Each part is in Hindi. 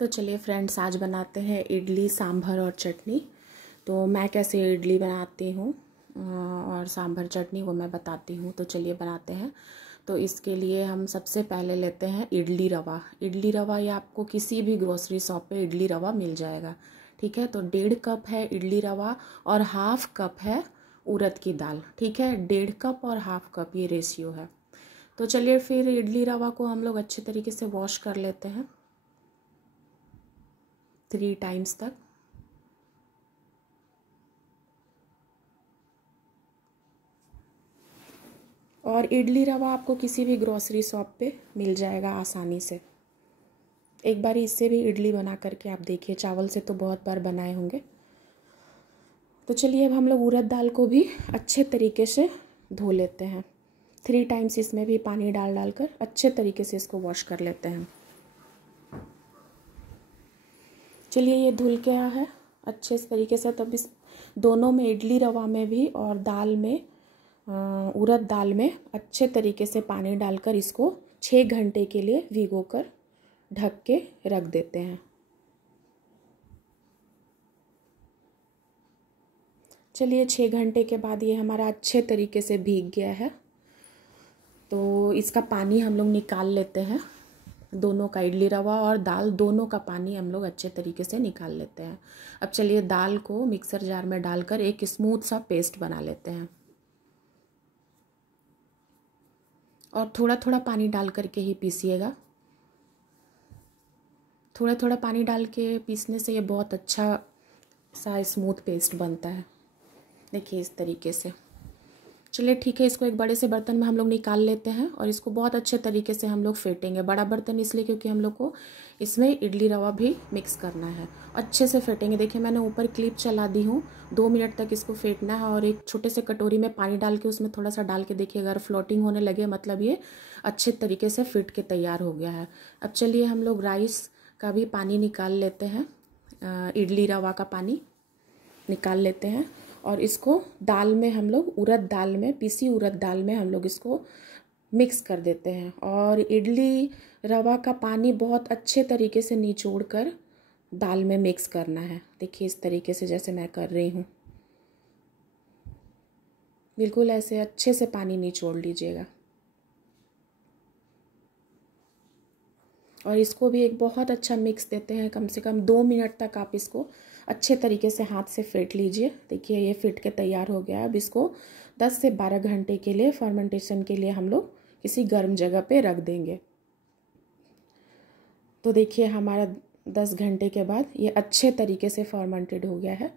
तो चलिए फ्रेंड्स, आज बनाते हैं इडली सांभर और चटनी। तो मैं कैसे इडली बनाती हूँ और सांभर चटनी वो मैं बताती हूँ। तो चलिए बनाते हैं। तो इसके लिए हम सबसे पहले लेते हैं इडली रवा। इडली रवा या आपको किसी भी ग्रोसरी शॉप पे इडली रवा मिल जाएगा, ठीक है। तो 1.5 कप है इडली रवा और 1/2 कप है उड़द की दाल, ठीक है। 1.5 कप और 1/2 कप ये रेशियो है। तो चलिए फिर इडली रवा को हम लोग अच्छे तरीके से वॉश कर लेते हैं 3 टाइम्स तक। और इडली रवा आपको किसी भी ग्रोसरी शॉप पे मिल जाएगा आसानी से। एक बार इससे भी इडली बना करके आप देखिए, चावल से तो बहुत बार बनाए होंगे। तो चलिए अब हम लोग उड़द दाल को भी अच्छे तरीके से धो लेते हैं 3 टाइम्स। इसमें भी पानी डाल कर अच्छे तरीके से इसको वॉश कर लेते हैं। चलिए ये धुल गया है अच्छे तरीके से। तब इस दोनों में, इडली रवा में भी और दाल में, उड़द दाल में अच्छे तरीके से पानी डालकर इसको 6 घंटे के लिए भिगोकर ढक के रख देते हैं। चलिए 6 घंटे के बाद ये हमारा अच्छे तरीके से भीग गया है। तो इसका पानी हम लोग निकाल लेते हैं। दोनों का, इडली रवा और दाल दोनों का पानी हम लोग अच्छे तरीके से निकाल लेते हैं। अब चलिए दाल को मिक्सर जार में डालकर एक स्मूथ सा पेस्ट बना लेते हैं। और थोड़ा थोड़ा पानी डाल करके ही पीसिएगा। थोड़ा थोड़ा पानी डाल के पीसने से ये बहुत अच्छा सा स्मूथ पेस्ट बनता है। देखिए इस तरीके से। चलिए ठीक है, इसको एक बड़े से बर्तन में हम लोग निकाल लेते हैं और इसको बहुत अच्छे तरीके से हम लोग फेंटेंगे। बड़ा बर्तन इसलिए क्योंकि हम लोग को इसमें इडली रवा भी मिक्स करना है। अच्छे से फेंटेंगे। देखिए मैंने ऊपर क्लिप चला दी हूँ। 2 मिनट तक इसको फेंटना है। और एक छोटे से कटोरी में पानी डाल के उसमें थोड़ा सा डाल के देखिए, अगर फ्लोटिंग होने लगे मतलब ये अच्छे तरीके से फिट के तैयार हो गया है। अब चलिए हम लोग राइस का भी पानी निकाल लेते हैं। इडली रवा का पानी निकाल लेते हैं और इसको दाल में हम लोग, उड़द दाल में, पीसी उड़द दाल में हम लोग इसको मिक्स कर देते हैं। और इडली रवा का पानी बहुत अच्छे तरीके से निचोड़ कर दाल में मिक्स करना है। देखिए इस तरीके से जैसे मैं कर रही हूँ, बिल्कुल ऐसे अच्छे से पानी निचोड़ लीजिएगा। और इसको भी एक बहुत अच्छा मिक्स देते हैं। कम से कम 2 मिनट तक आप इसको अच्छे तरीके से हाथ से फेंट लीजिए। देखिए ये फिट के तैयार हो गया। अब इसको 10 से 12 घंटे के लिए फर्मेंटेशन के लिए हम लोग किसी गर्म जगह पे रख देंगे। तो देखिए हमारा 10 घंटे के बाद ये अच्छे तरीके से फर्मेंटेड हो गया है।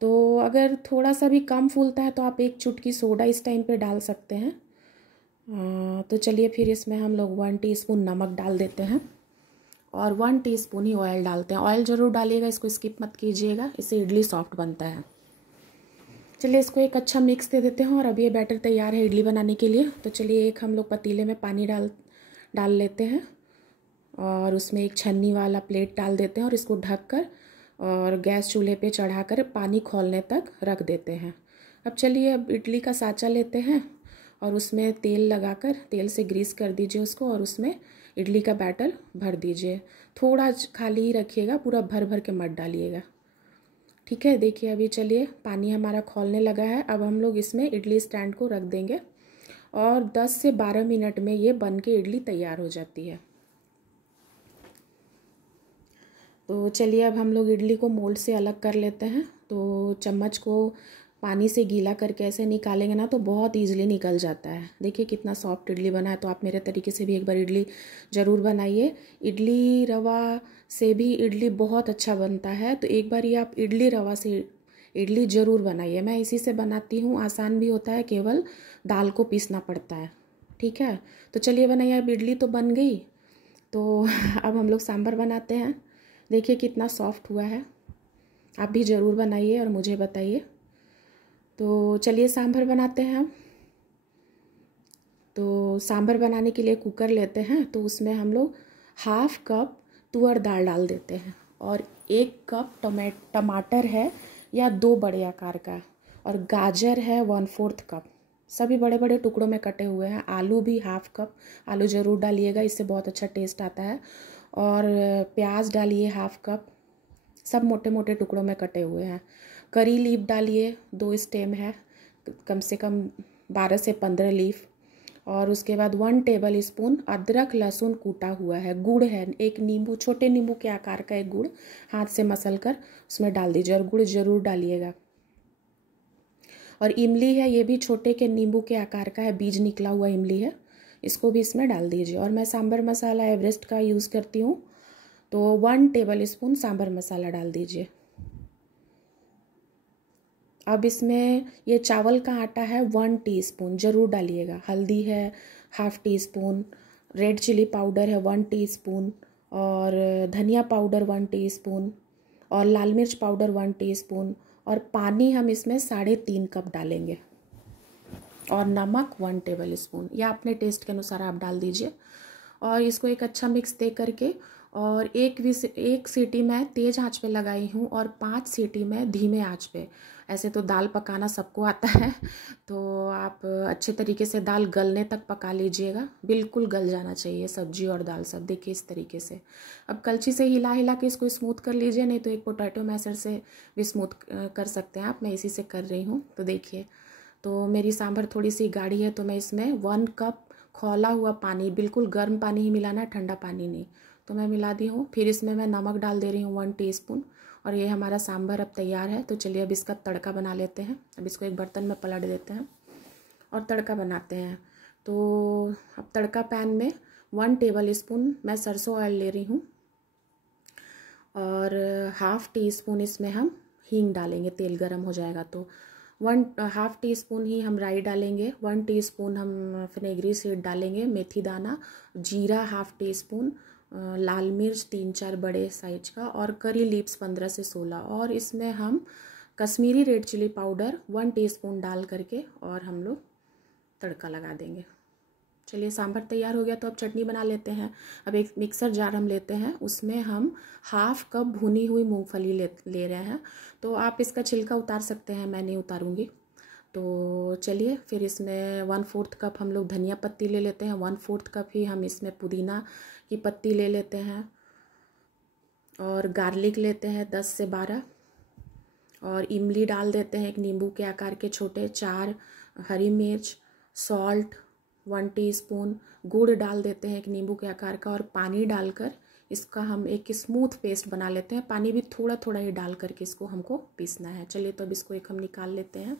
तो अगर थोड़ा सा भी कम फूलता है तो आप 1 चुटकी सोडा इस टाइम पे डाल सकते हैं। तो चलिए फिर इसमें हम लोग 1 टीस्पून नमक डाल देते हैं और 1 टीस्पून ही ऑयल डालते हैं। ऑयल ज़रूर डालिएगा, इसको स्किप मत कीजिएगा, इससे इडली सॉफ्ट बनता है। चलिए इसको एक अच्छा मिक्स दे देते हैं। और अब ये बैटर तैयार है इडली बनाने के लिए। तो चलिए एक हम लोग पतीले में पानी डाल लेते हैं और उसमें एक छन्नी वाला प्लेट डाल देते हैं और इसको ढककर और गैस चूल्हे पे चढ़ाकर पानी खौलने तक रख देते हैं। अब चलिए अब इडली का साँचा लेते हैं और उसमें तेल लगाकर, तेल से ग्रीस कर दीजिए उसको और उसमें इडली का बैटर भर दीजिए। थोड़ा खाली ही रखिएगा, पूरा भर भर के मत डालिएगा, ठीक है। देखिए अभी चलिए पानी हमारा खौलने लगा है। अब हम लोग इसमें इडली स्टैंड को रख देंगे और 10 से 12 मिनट में ये बन के इडली तैयार हो जाती है। तो चलिए अब हम लोग इडली को मोल्ड से अलग कर लेते हैं। तो चम्मच को पानी से गीला करके ऐसे निकालेंगे ना तो बहुत ईजिली निकल जाता है। देखिए कितना सॉफ्ट इडली बना है। तो आप मेरे तरीके से भी एक बार इडली ज़रूर बनाइए। इडली रवा से भी इडली बहुत अच्छा बनता है। तो एक बार ये आप इडली रवा से इडली ज़रूर बनाइए। मैं इसी से बनाती हूँ, आसान भी होता है, केवल दाल को पीसना पड़ता है, ठीक है। तो चलिए बनाइए। अब इडली तो बन गई। तो अब हम लोग सांभर बनाते हैं। देखिए कितना सॉफ्ट हुआ है। आप भी ज़रूर बनाइए और मुझे बताइए। तो चलिए सांभर बनाते हैं हम। तो सांभर बनाने के लिए कुकर लेते हैं। तो उसमें हम लोग 1/2 कप तुअर दाल डाल देते हैं और 1 कप टमाटर है या 2 बड़े आकार का, और गाजर है 1/4 कप, सभी बड़े बड़े टुकड़ों में कटे हुए हैं। आलू भी 1/2 कप, आलू ज़रूर डालिएगा, इससे बहुत अच्छा टेस्ट आता है। और प्याज डालिए 1/2 कप, सब मोटे मोटे टुकड़ों में कटे हुए हैं। करी लीफ डालिए 2 स्टेम है, कम से कम 12 से 15 लीफ। और उसके बाद 1 टेबल स्पून अदरक लहसुन कूटा हुआ है। गुड़ है, एक नींबू, छोटे नींबू के आकार का एक गुड़ हाथ से मसल कर उसमें डाल दीजिए, और गुड़ जरूर डालिएगा। और इमली है, ये भी छोटे के नींबू के आकार का है, बीज निकला हुआ इमली है, इसको भी इसमें डाल दीजिए। और मैं सांभर मसाला एवरेस्ट का यूज़ करती हूँ, तो 1 टेबल स्पून सांभर मसाला डाल दीजिए। अब इसमें ये चावल का आटा है 1 टीस्पून ज़रूर डालिएगा। हल्दी है 1/2 टीस्पून, रेड चिली पाउडर है 1 टीस्पून, और धनिया पाउडर 1 टीस्पून, और लाल मिर्च पाउडर 1 टीस्पून, और पानी हम इसमें 3.5 कप डालेंगे, और नमक 1 टेबल स्पून, या अपने टेस्ट के अनुसार आप डाल दीजिए। और इसको एक अच्छा मिक्स दे करके, और एक सीटी मैं तेज़ आंच पे लगाई हूँ और 5 सीटी में धीमे आंच पे। ऐसे तो दाल पकाना सबको आता है, तो आप अच्छे तरीके से दाल गलने तक पका लीजिएगा, बिल्कुल गल जाना चाहिए सब्जी और दाल सब। देखिए इस तरीके से। अब कलछी से हिला हिला के इसको स्मूथ कर लीजिए, नहीं तो एक पोटैटो मैशर से भी स्मूथ कर सकते हैं आप, मैं इसी से कर रही हूँ। तो देखिए, तो मेरी सांभर थोड़ी सी गाढ़ी है, तो मैं इसमें 1 कप खौला हुआ पानी, बिल्कुल गर्म पानी ही मिलाना है, ठंडा पानी नहीं, तो मैं मिला दी हूँ। फिर इसमें मैं नमक डाल दे रही हूँ 1 टीस्पून, और ये हमारा सांभर अब तैयार है। तो चलिए अब इसका तड़का बना लेते हैं। अब इसको एक बर्तन में पलट देते हैं और तड़का बनाते हैं। तो अब तड़का पैन में 1 टेबल स्पून मैं सरसों ऑयल ले रही हूँ, और 1/2 टीस्पून इसमें हम हींग डालेंगे, तेल गरम हो जाएगा तो। 1/2 टीस्पून ही हम राई डालेंगे, 1 टीस्पून हम फिनेगरी सीड डालेंगे, मेथी दाना, जीरा 1/2 टीस्पून, लाल मिर्च 3-4 बड़े साइज का, और करी लीव्स 15 से 16, और इसमें हम Kashmiri red chilli powder 1 teaspoon डाल करके और हम लोग तड़का लगा देंगे। चलिए सांभर तैयार हो गया, तो अब चटनी बना लेते हैं। अब एक मिक्सर जार हम लेते हैं, उसमें हम 1/2 कप भुनी हुई मूंगफली ले रहे हैं। तो आप इसका छिलका उतार सकते हैं, मैं नहीं उतारूंगी। तो चलिए फिर इसमें 1/4 कप हम लोग धनिया पत्ती ले लेते हैं, 1/4 कप ही हम इसमें पुदीना की पत्ती ले लेते हैं, और गार्लिक लेते हैं 10 से 12, और इमली डाल देते हैं एक नींबू के आकार के छोटे, 4 हरी मिर्च, सॉल्ट 1 टीस्पून, गुड़ डाल देते हैं एक नींबू के आकार का, और पानी डालकर इसका हम एक स्मूथ पेस्ट बना लेते हैं। पानी भी थोड़ा थोड़ा ही डाल करके इसको हमको पीसना है। चलिए तो अब इसको एक हम निकाल लेते हैं।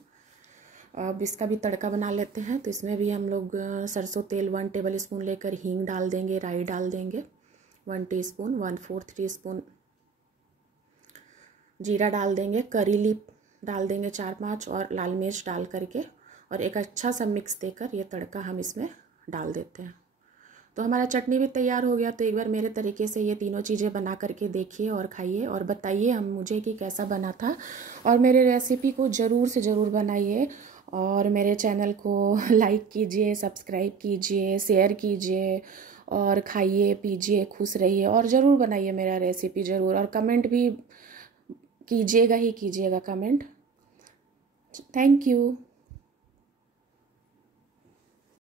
अब इसका भी तड़का बना लेते हैं। तो इसमें भी हम लोग सरसों तेल 1 टेबल स्पून लेकर हींग डाल देंगे, राई डाल देंगे 1 टीस्पून, 1/4 टीस्पून जीरा डाल देंगे, करी लीफ डाल देंगे 4-5, और लाल मिर्च डाल करके, और एक अच्छा सा मिक्स देकर ये तड़का हम इसमें डाल देते हैं। तो हमारा चटनी भी तैयार हो गया। तो एक बार मेरे तरीके से ये तीनों चीज़ें बना करके देखिए और खाइए, और बताइए हम मुझे कि कैसा बना था। और मेरे रेसिपी को ज़रूर से ज़रूर बनाइए, और मेरे चैनल को लाइक कीजिए, सब्सक्राइब कीजिए, शेयर कीजिए, और खाइए पीजिए, खुश रहिए, और ज़रूर बनाइए मेरा रेसिपी ज़रूर, और कमेंट भी कीजिएगा ही कीजिएगा कमेंट। Thank you.